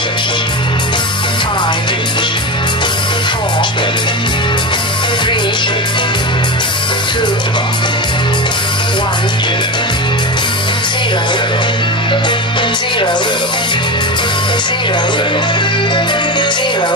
sześć, five, four, three, two, one, zero, zero, zero, zero,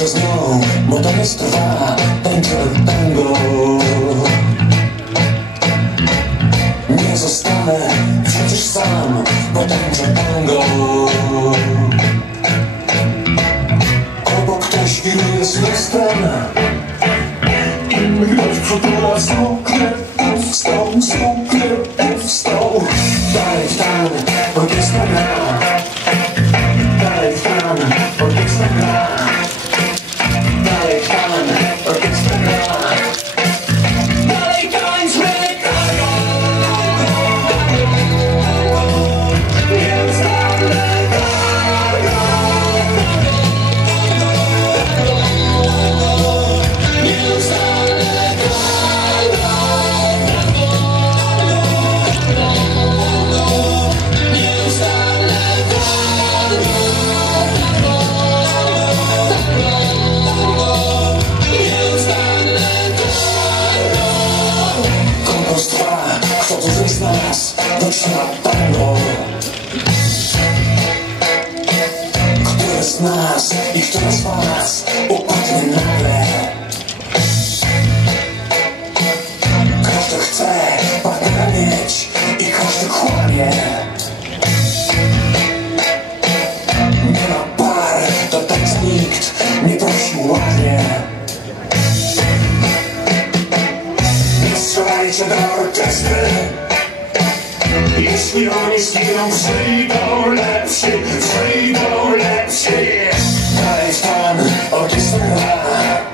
Tańczę z nią, bo to jest dwa, tańczę tango nie zostanę przecież sam, bo tańczę tango. Obok ktoś wiruje z lustrem i ktoś przytula suknię, wstał, suknię, wstał. Dalej w tan, orkiestra gra. Dalej w tan, orkiestra gra. Tango? Który z nas i który z was upadnie nagle? Każdy chce partnera mieć i każdy kłamie. Nie ma par, to tańca nikt nie prosił ładnie. Nie strzelajcie do orkiestry Let's be honest, you don't sleep or let's see, sleep or let's see. Lifetime orchestra.